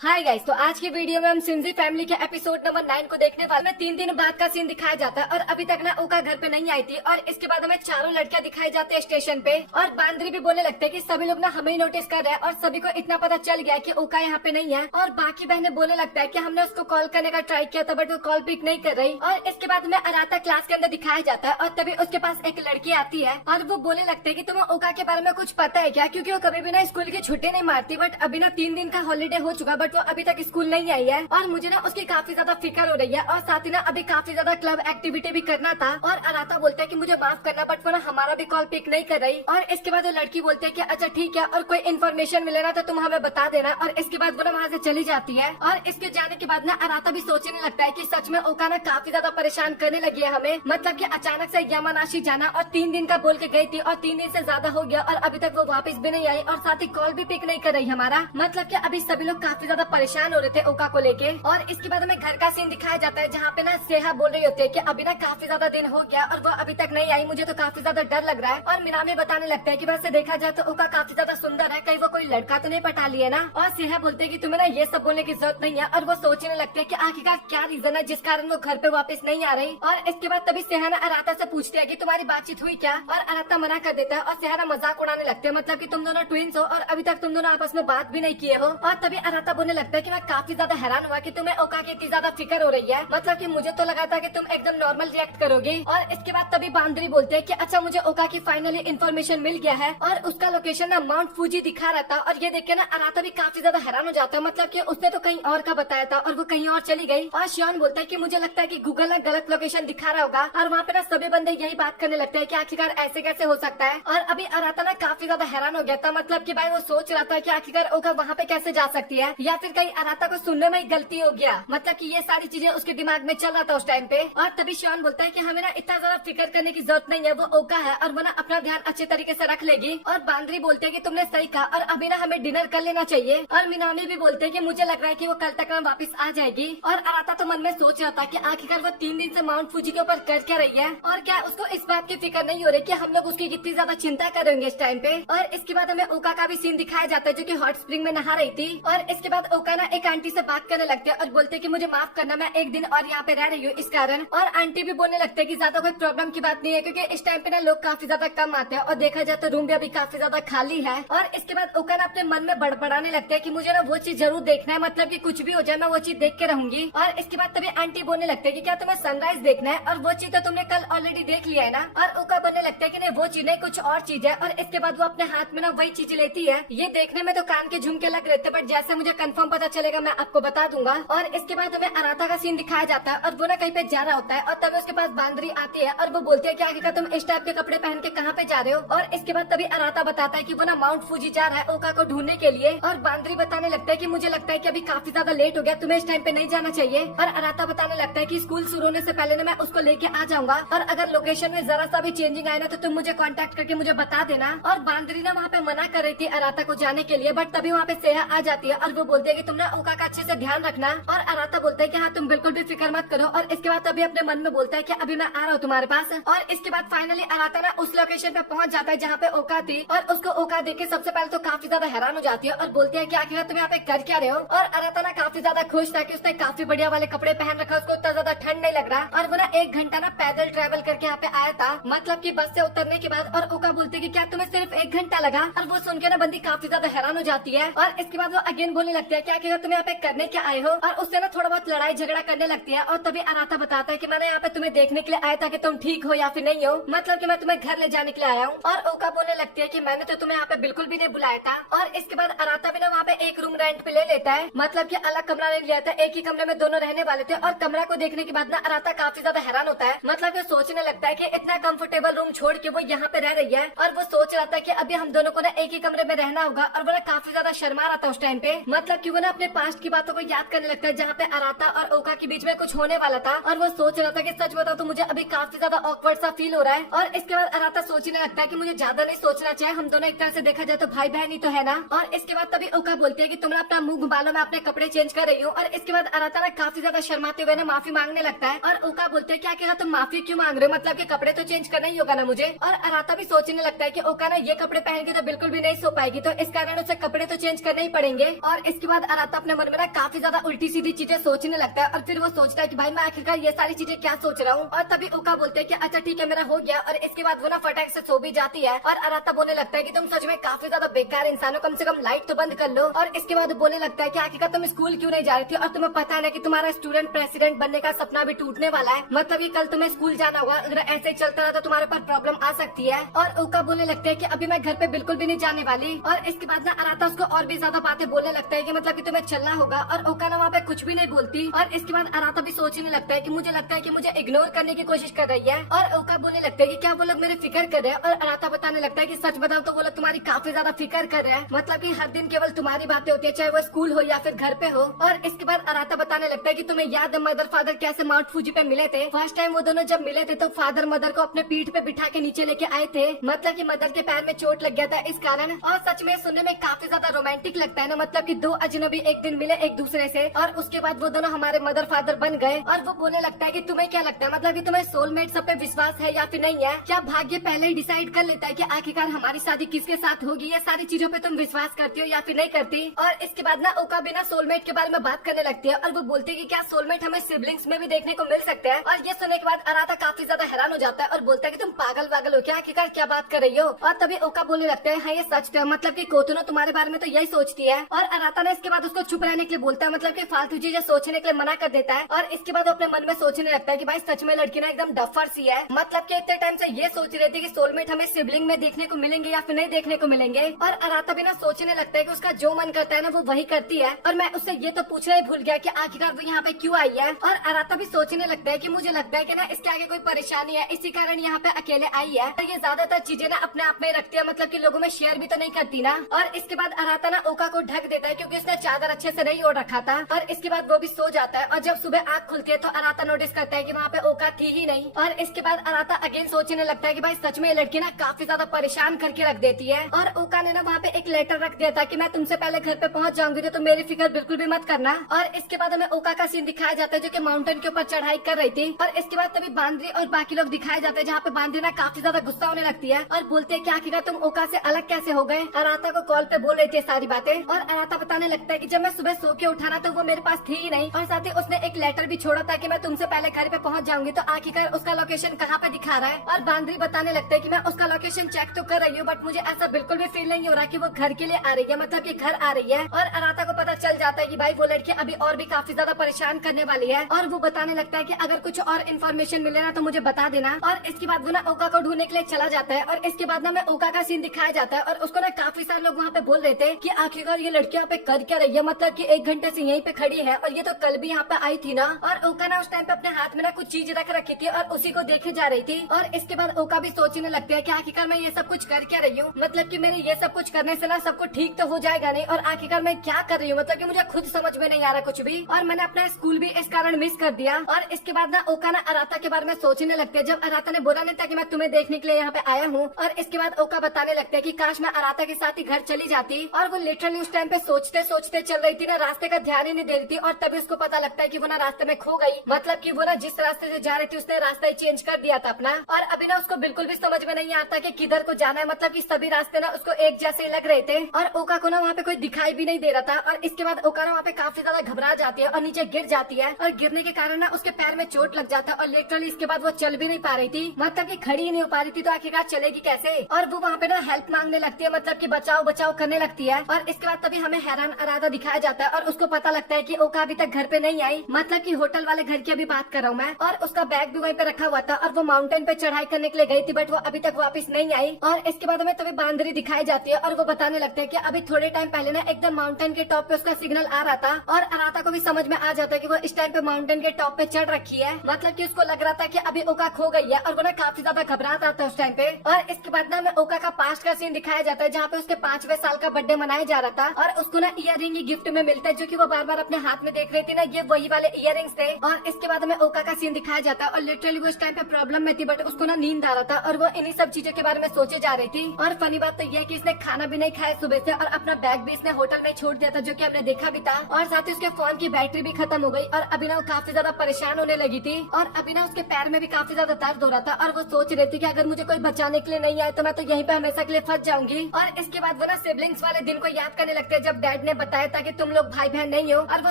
Hi guys, तो आज की वीडियो में हम सिंजी फैमिली के एपिसोड नंबर 9 को देखने वाले हैं। 3 दिन बाद का सीन दिखाया जाता है और अभी तक ना ओका घर पे नहीं आई थी और इसके बाद हमें चारों लड़कियां दिखाई जाती है स्टेशन पे और बांद्री भी बोलने लगते हैं कि सभी लोग ना हमें ही नोटिस कर रहे हैं और सभी को इतना पता चल गया कि ओका यहाँ पे नहीं है। और बाकी बहनें बोलने लगता है कि हमने उसको कॉल करने का ट्राई किया था बट वो कॉल पिक नहीं कर रही। और इसके बाद हमें अराता क्लास के अंदर दिखाया जाता है और तभी उसके पास एक लड़की आती है और वो बोलने लगते है कि तुम्हें ओका के बारे में कुछ पता है क्या, क्योंकि वो कभी भी ना स्कूल की छुट्टी नहीं मारती। बट अभी ना 3 दिन का हॉलीडे हो चुका बट वो अभी तक स्कूल नहीं आई है और मुझे ना उसकी काफी ज्यादा फिक्र हो रही है। और साथ ही ना अभी काफी ज्यादा क्लब एक्टिविटी भी करना था और अराता बोलता है कि मुझे माफ करना बट वो ना हमारा भी कॉल पिक नहीं कर रही। और इसके बाद वो लड़की बोलती है कि अच्छा ठीक है और कोई इन्फॉर्मेशन मिले ना तो तुम हमें बता देना। और इसके बाद वो ना वहाँ से चली जाती है और इसके जाने के बाद ना अराता भी सोचने लगता है कि सच में ओका ना काफी ज्यादा परेशान करने लगी है हमें। मतलब कि अचानक से यामानाशी जाना और 3 दिन का बोल के गई थी और 3 दिन से ज्यादा हो गया और अभी तक वो वापस भी नहीं आई और साथ ही कॉल भी पिक नहीं कर रही हमारा। मतलब कि अभी सभी लोग काफी ज्यादा परेशान हो रहे थे ओका को लेके। और इसके बाद हमें घर का सीन दिखाया जाता है जहाँ पे ना सेहा बोल रही होती है कि अभी ना काफी ज्यादा दिन हो गया और वो अभी तक नहीं आई, मुझे तो काफी ज्यादा डर लग रहा है। और मिनामी बताने लगता है कि वैसे देखा जाए तो ओका काफी ज्यादा सुंदर है, कहीं वो कोई लड़का तो नहीं पटा लिया ना। और सेहा बोलते है कि तुम्हें ना ये सब बोलने की जरूरत नहीं है। और वो सोचने लगते है कि आखिरकार क्या रीजन है जिस कारण वो घर पे वापस नहीं आ रही। और इसके बाद तभी सेहा ना अराता से पूछती है कि तुम्हारी बातचीत हुई क्या, और अराता मना कर देता है और सेहा ना मजाक उड़ाने लगते है, मतलब कि तुम दोनों ट्विंस हो और अभी तक तुम दोनों आपस में बात भी नहीं किए हो। और तभी अराता बोलने लगता है कि मैं काफी ज्यादा हैरान हुआ कि तुम्हें ओका की इतनी ज्यादा फिक्र हो रही है, मतलब कि मुझे तो लगा था कि तुम एकदम नॉर्मल रिएक्ट करोगे। और इसके बाद तभी बांद्री बोलते हैं कि अच्छा मुझे ओका की फाइनली इन्फॉर्मेशन मिल गया है और उसका लोकेशन ना माउंट फूजी दिखा रहा था। और ये देख के ना अराता भी काफी ज्यादा हैरान हो जाता है, मतलब कि उसने तो कहीं और का बताया था और वो कहीं और चली गई। और शियोन बोलता है कि मुझे लगता है कि गूगल ना गलत लोकेशन दिखा रहा होगा। और वहाँ पे ना सभी बंदे यही बात करने लगते हैं कि आखिरकार ऐसे कैसे हो सकता है। और अभी अराता ना काफी ज्यादा हैरान हो गया था, मतलब कि भाई वो सोच रहा था कि आखिरकार ओका वहाँ पे कैसे जा सकती है या फिर कहीं अराता को सुनने में गलती हो गया, मतलब कि ये सारी चीजें उसके दिमाग में चल रहा था उस टाइम पे। और तभी शियोन बोलता है कि हमें ना इतना ज्यादा फिक्र करने की जरूरत नहीं है, वो ओका है और वो ना अपना ध्यान अच्छे तरीके से रख लेगी। और बांद्री बोलते हैं कि तुमने सही कहा और अभी ना हमें डिनर कर लेना चाहिए। और मिनामी भी बोलते हैं कि मुझे लग रहा है कि वो कल तक ना वापस आ जाएगी। और अराता तो मन में सोच रहा था कि आखिरकार वो 3 दिन से माउंट फूजी के ऊपर कर क्या रही है और क्या उसको इस बात की फिक्र नहीं हो रही कि हम लोग उसकी कितनी ज्यादा चिंता करेंगे इस टाइम पे। और इसके बाद हमें ओका का भी सीन दिखाया जाता है जो कि हॉट स्प्रिंग में नहा रही थी। और इसके बाद ओका ना एक आंटी से बात करने लगते हैं और बोलते हैं कि मुझे माफ करना, मैं एक दिन और यहाँ पे रह रही हूँ इस कारण। और आंटी भी बोलने लगते हैं कि ज्यादा कोई प्रॉब्लम की बात नहीं है क्योंकि इस टाइम पे ना लोग काफी ज्यादा कम आते हैं और देखा जाए तो रूम भी अभी काफी ज्यादा खाली है। और इसके बाद ओका ना अपने मन में बड़बड़ाने लगते हैं कि मुझे ना वो चीज जरूर देखना है, मतलब कि कुछ भी हो जाए मैं वो चीज देख के रहूंगी। और इसके बाद तभी आंटी बोलने लगते हैं कि क्या तुम्हें सनराइज देखना है, और वो चीज तो तुमने कल ऑलरेडी देख लिया है ना। और ओका बोलने लगता है कि नहीं वो चीज नहीं कुछ और चीज है। और इसके बाद वो अपने हाथ में ना वही चीज लेती है, ये देखने में तो कान के झुमके लग रहे थे बट जैसे मुझे कंफर्म पता चलेगा मैं आपको बता दूंगा। और इसके बाद हमें अराता का सीन दिखाया जाता है और वो ना कहीं पे जा रहा होता है और तभी उसके पास बांद्री आती है और वो बोलती है कि आखिरकार तुम इस टाइप के कपड़े पहन के कहाँ पे जा रहे हो। और इसके बाद तभी अराता बताता है कि वो ना माउंट फूजी जा रहा है ओका को ढूंढने के लिए। और बांद्री बताने लगता है कि मुझे लगता है कि अभी काफी ज्यादा लेट हो गया, तुम्हें इस टाइम पे नहीं जाना चाहिए। और अराता बताने लगता है कि स्कूल शुरू होने से पहले ना मैं उसको लेके आ जाऊंगा और अगर लोकेशन में जरा सा भी चेंजिंग आए ना तो तुम मुझे कॉन्टेक्ट करके मुझे बता देना। और बांद्री ना वहाँ पे मना कर रही थी अराता को जाने के लिए बट तभी वहाँ पे सेहा आ जाती है और वो बोलती है कि तुम ना ओका का अच्छे से ध्यान रखना। और अराता बोलता है कि हाँ तुम बिल्कुल भी फिक्र मत करो। और इसके बाद तभी अपने मन में बोलता है कि अभी मैं आ रहा हूँ तुम्हारे पास। और इसके बाद फाइनली अराता ना उस लोकेशन पे पहुंच जाता है जहाँ पे ओका थी और उसको ओका देख के सबसे पहले तो काफी ज्यादा हैरान हो जाती है और बोलती है कि आखिर तुम यहाँ पे कर क्या रहे हो। और अराता ना काफी ज्यादा खुश था कि उसने काफी बढ़िया वाले कपड़े पहन रखा, उसको उतना ज्यादा ठंड नहीं लग रहा। और वो ना 1 घंटा ना पैदल ट्रेवल करके यहाँ पे आया था, मतलब की बस से उतरने के बाद। और ओका बोलती है कि क्या तुम्हें सिर्फ 1 घंटा लगा। और वो सुन के ना बंदी काफी ज्यादा हैरान हो जाती है। और इसके बाद वो अगेन बोलने लगती है कि आखिर तुम यहाँ पे करने क्या आए हो। और उससे ना थोड़ा बहुत लड़ाई झगड़ा करने लगती है। और तभी अराता बताता है कि मैंने यहाँ पे तुम्हें देखने के लिए आया था कि तुम ठीक हो या फिर नहीं हो, मतलब कि मैं तुम्हें घर ले जाने के लिए आया हूँ। और ओका बोलने लगती है कि मैंने तो तुम्हें यहाँ पे बिल्कुल भी नहीं बुलाया था। और इसके बाद अराता भी ना वहाँ पे एक रूम रेंट पे ले लेता है, मतलब कि अलग कमरा नहीं लिया था, एक ही कमरे में दोनों रहने वाले थे। और कमरा को देखने के बाद ना अराता काफी ज्यादा हैरान होता है, मतलब कि सोचने लगता है कि इतना कंफर्टेबल रूम छोड़ के वो यहाँ पे रह रही है। और वो सोच रहा था कि अभी हम दोनों को ना एक ही कमरे में रहना होगा। और वो ना काफी ज्यादा शर्मा रहा था उस टाइम पे, मतलब कि वो ना अपने पास्ट की बातों को याद करने लगता है जहाँ पे अराता और ओका के बीच में कुछ होने वाला था। और वो सोच रहा था कि सच बताओ तो मुझे अभी काफी ज्यादा ऑकवर्ड सा फील हो रहा है। और इसके बाद अराता सोचने लगता है कि मुझे ज्यादा नहीं सोचना चाहिए, हम दोनों एक तरह से देखा जाए तो भाई बहन ही तो है ना। और इसके बाद तभी ओका बोलती है कि तुम अपना मुंह घुमा लो, मैं अपने कपड़े चेंज कर रही हूँ। और इसके बाद अराता ना काफी ज्यादा शर्माते हुए ना माफी मांगने लगता है। और ओका बोलते है क्या तुम माफी क्यों मांग रहे हो, मतलब कि कपड़े तो चेंज करना ही होगा ना मुझे। और अराता भी सोचने लगता है कि ओका ना ये कपड़े पहन के तो बिल्कुल भी नहीं सो पाएगी, तो इस कारण उसे कपड़े तो चेंज करने ही पड़ेंगे। और इसके इसके बाद अराता अपने मन में ना काफी ज्यादा उल्टी सीधी चीजें सोचने लगता है और फिर वो सोचता है कि भाई मैं आखिरकार ये सारी चीजें क्या सोच रहा हूँ। और तभी ओका बोलते हैं कि अच्छा ठीक है मेरा हो गया। और इसके बाद वो ना फटाक से सो भी जाती है और अराता बोलने लगता है कि तुम सच में काफी ज्यादा बेकार इंसान हो, कम से कम लाइट तो बंद कर लो। और इसके बाद बोलने लगता है कि आखिरकार तुम स्कूल क्यों नहीं जा रही थी और तुम्हें पता है ना कि तुम्हारा स्टूडेंट प्रेसिडेंट बनने का सपना भी टूटने वाला है, मतलब कि कल तुम्हें स्कूल जाना होगा, अगर ऐसे ही चलता रहा तो तुम्हारे पर प्रॉब्लम आ सकती है। और ओका बोलने लगता है कि अभी मैं घर पे बिल्कुल भी नहीं जाने वाली। और इसके बाद ना अराता उसको और भी ज्यादा बातें बोलने लगता है कि मतलब कि तुम्हें चलना होगा। और ओका ना वहाँ पे कुछ भी नहीं बोलती। और इसके बाद अराता भी सोचने लगता है कि मुझे लगता है कि मुझे इग्नोर करने की कोशिश कर रही है। और ओका बोलने लगता है कि क्या वो लोग मेरी फिक्र कर रहे हैं। और अराता बताने लगता है कि सच बताओ तो वो लोग तुम्हारी काफी ज्यादा फिक्र कर रहे हैं, मतलब कि हर दिन केवल तुम्हारी बातें होती है, चाहे वो स्कूल हो या फिर घर पे हो। और इसके बाद अराता बताने लगता है कि तुम्हें याद है मदर फादर कैसे माउंट फूजी पे मिले थे। फर्स्ट टाइम वो दोनों जब मिले थे तो फादर मदर को अपने पीठ पे बिठा के नीचे लेके आए थे, मतलब कि मदर के पैर में चोट लग गया था इस कारण। और सच में सुनने में काफी ज्यादा रोमांटिक लगता है ना, मतलब कि दो अजनबी एक दिन मिले एक दूसरे से और उसके बाद वो दोनों हमारे मदर फादर बन गए। और वो बोलने लगता है कि तुम्हें क्या लगता है, मतलब कि तुम्हें सोलमेट सब पे विश्वास है या फिर नहीं है? क्या भाग्य पहले ही डिसाइड कर लेता है कि आखिरकार हमारी शादी किसके साथ होगी? ये सारी चीजों पे तुम विश्वास करती हो या फिर नहीं करती? और इसके बाद ना ओका बिना सोलमेट के बारे में बात करने लगती है और वो बोलती है कि क्या सोलमेट हमें सिबलिंग्स में भी देखने को मिल सकते हैं। और ये सुनने के बाद अराता काफी ज्यादा हैरान हो जाता है और बोलता है कि तुम पागल वागल हो क्या, आखिरकार क्या बात कर रही हो? और तभी ओका बोलने लगता है हाँ ये सच है, मतलब कि कोतुनो तुम्हारे बारे में तो यही सोचती है। और अराता ने इसके बाद उसको चुप रहने के लिए बोलता है, मतलब कि फालतू चीजें सोचने के लिए मना कर देता है। और इसके बाद वो अपने मन में सोचने लगता है कि भाई सच में लड़की ना एकदम डफर सी है, मतलब कि इतने टाइम से ये सोच रही थी कि सोलमेट हमें सिबलिंग में देखने को मिलेंगे या फिर नहीं देखने को मिलेंगे। और अराता भी ना सोचने लगता है कि उसका जो मन करता है ना वो वही करती है। और मैं उससे ये तो पूछना ही भूल गया कि आखिरकार वो यहाँ पे क्यों आई है। और अराता भी सोचने लगता है कि मुझे लगता है कि ना इसके आगे कोई परेशानी है, इसी कारण यहाँ पे अकेले आई है। और ये ज्यादातर चीजें ना अपने आप में रखती है, मतलब कि लोगों में शेयर भी तो नहीं करती ना। और इसके बाद अराता ना ओका को ढक देता है क्योंकि उसने चादर अच्छे से नहीं ओढ़ रखा था। और इसके बाद वो भी सो जाता है और जब सुबह आँख खुलती है तो अराता नोटिस करता है कि वहाँ पे ओका थी ही नहीं। और इसके बाद अराता अगेन सोचने लगता है कि भाई सच में ये लड़की ना काफी ज्यादा परेशान करके रख देती है। और ओका ने ना वहाँ पे एक लेटर रख दिया था कि मैं तुमसे पहले घर पे पहुँच जाऊंगी तो तुम मेरी फिक्र बिल्कुल भी मत करना। और इसके बाद हमें ओका का सीन दिखाया जाता है जो कि माउंटेन के ऊपर चढ़ाई कर रही थी। और इसके बाद तभी बांद्री और बाकी लोग दिखाए जाते हैं जहाँ पे बांद्री ना काफी ज्यादा गुस्सा होने लगती है और बोलते हैं कि आखिरकार तुम ओका से अलग कैसे हो गए। अराता को कॉल पे बोल रही थी सारी बातें। और अराता बताने लगता है कि जब मैं सुबह सो के उठा ना तो वो मेरे पास थी ही नहीं। और साथ ही उसने एक लेटर भी छोड़ा था कि मैं तुमसे पहले घर पे पहुंच जाऊंगी, तो आखिरकार उसका लोकेशन कहाँ पे दिखा रहा है। और बांद्री बताने लगता है कि मैं उसका लोकेशन चेक तो कर रही हूँ बट मुझे ऐसा बिल्कुल भी फील नहीं हो रहा कि वो घर के लिए आ रही है, मतलब कि घर आ रही है। और अराता को पता चल जाता है कि भाई वो लड़की अभी और भी काफी ज्यादा परेशान करने वाली है। और वो बताने लगता है कि अगर कुछ और इन्फॉर्मेशन मिले ना तो मुझे बता देना। और इसके बाद वो ना ओका को ढूंढने के लिए चला जाता है। और इसके बाद ना मैं ओका का सीन दिखाया जाता है और उसको ना काफी सारे लोग वहाँ पे बोल रहे थे कि आखिरकार ये लड़की यहाँ पे कर क्या रही है, मतलब कि 1 घंटे से यहीं पे खड़ी है और ये तो कल भी यहाँ पे आई थी ना। और ओका ना उस टाइम पे अपने हाथ में ना कुछ चीज रख रखी थी और उसी को देखे जा रही थी। और इसके बाद ओका भी सोचने लगती है कि आखिरकार मैं ये सब कुछ कर क्या रही हूँ, मतलब कि मेरे ये सब कुछ करने से ना सब कुछ ठीक तो हो जाएगा नहीं, और आखिरकार मैं क्या कर रही हूँ, मतलब कि मुझे खुद समझ में नहीं आ रहा कुछ भी। और मैंने अपना स्कूल भी इस कारण मिस कर दिया। और इसके बाद ना ओका ना अराता के बारे में सोचने लगते हैं जब अराता ने बोला नहीं था कि मैं तुम्हें देखने के लिए यहाँ पे आया हूँ। और इसके बाद ओका बताने लगते हैं कि काश मैं अराता के साथ ही घर चली जाती। और वो लिटरली उस टाइम पे सोचते सोचते चल रही थी ना, रास्ते का ध्यान ही नहीं दे रही थी। और तभी उसको पता लगता है कि वो ना रास्ते में खो गई, मतलब कि वो ना जिस रास्ते से जा रही थी उसने रास्ता ही चेंज कर दिया था अपना। और अभी ना उसको बिल्कुल भी समझ में नहीं आता कि किधर को जाना है, मतलब कि सभी रास्ते ना उसको एक जैसे लग रहे थे। और ओका को ना वहाँ पे कोई दिखाई भी नहीं दे रहा था। और इसके बाद ओका ना वहाँ पे काफी ज्यादा घबरा जाती है और नीचे गिर जाती है। और गिरने के कारण ना उसके पैर में चोट लग जाता है और लिटरली इसके बाद वो चल भी नहीं पा रही थी, मतलब कि खड़ी ही नहीं हो पा रही थी, तो आखिरकार चलेगी कैसे। और वो वहाँ पे ना हेल्प मांगने लगती है, मतलब कि बचाओ बचाओ करने लगती है। और इसके बाद तभी हमें हैरान अराता दिखाया जाता है और उसको पता लगता है कि ओका अभी तक घर पे नहीं आई, मतलब कि होटल वाले घर की अभी बात कर रहा हूँ मैं। और उसका बैग भी वहीं पे रखा हुआ था और वो माउंटेन पे चढ़ाई करने के लिए गई थी बट वो अभी तक वापस नहीं आई। और इसके बाद हमें तभी बांदरी दिखाई जाती है और वो बताने लगते हैं कि अभी थोड़े टाइम पहले ना एकदम माउंटेन के टॉप पे उसका सिग्नल आ रहा था। और अराता को भी समझ में आ जाता है कि वो इस टाइम पे माउंटेन के टॉप पे चढ़ रखी है, मतलब कि उसको लग रहा था कि अभी ओका खो गई है। और वो ना काफी ज्यादा घबरा रहा था उस टाइम पे। और इसके बाद ना हमें ओका का पास्ट का सीन दिखाया जाता है जहाँ पे उसके 5वें साल का बर्थडे मनाया जा रहा था और उसको ना इयररिंग गिफ्ट में मिलता है जो कि वो बार बार अपने हाथ में देख रही थी ना, ये वही वाले इयररिंग्स थे। और इसके बाद हमें ओका का सीन दिखाया जाता है और लिटरली वो उस टाइम पे प्रॉब्लम में थी बट उसको ना नींद आ रहा था और वो इन्हीं सब चीजों के बारे में सोचे जा रही थी। और फनी बात तो ये है कि इसने खाना भी नहीं खाया सुबह से और अपना बैग भी इसने होटल में छोड़ दिया था जो कि हमने देखा भी था। और साथ ही उसके फोन की बैटरी भी खत्म हो गई और अभी ना वो काफी ज्यादा परेशान होने लगी थी। और अभी ना उसके पैर में भी काफी ज्यादा दर्द हो रहा था और वो सोच रही थी कि अगर मुझे कोई बचाने के लिए नहीं आए तो मैं तो यहीं पे हमेशा के लिए फंस जाऊंगी। और इसके बाद वो ना सिबलिंग्स वाले दिन को याद करने लगते हैं जब डैड ने मैंने बताया था कि तुम लोग भाई बहन नहीं हो, और वो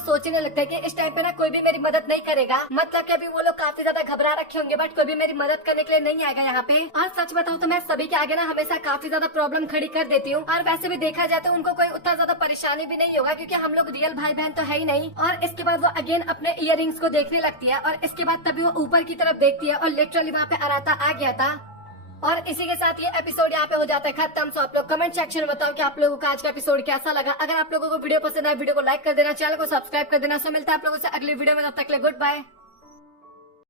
सोचने लगता है कि इस टाइम पे ना कोई भी मेरी मदद नहीं करेगा। मतलब कि अभी वो लोग काफी ज्यादा घबरा रखे होंगे, बट कोई भी मेरी मदद करने के लिए नहीं आएगा यहाँ पे। और सच बताऊँ तो मैं सभी के आगे ना हमेशा काफी ज्यादा प्रॉब्लम खड़ी कर देती हूँ, और वैसे भी देखा जाए तो उनको कोई उतना ज्यादा परेशानी भी नहीं होगा, क्योंकि हम लोग रियल भाई बहन तो है ही नहीं। और इसके बाद वो अगेन अपने इयर को देखने लगती है, और इसके बाद तभी वो ऊपर की तरफ देखती है और लिटरली वहाँ पे अराता आ गया था। और इसी के साथ ये एपिसोड यहाँ पे हो जाता है खत्म। सो आप लोग कमेंट सेक्शन में बताओ कि आप लोगों को आज का एपिसोड कैसा लगा। अगर आप लोगों को वीडियो पसंद आए, वीडियो को लाइक कर देना, चैनल को सब्सक्राइब कर देना। सो मिलता है आप लोगों से अगली वीडियो में, तब तक के लिए गुड बाय।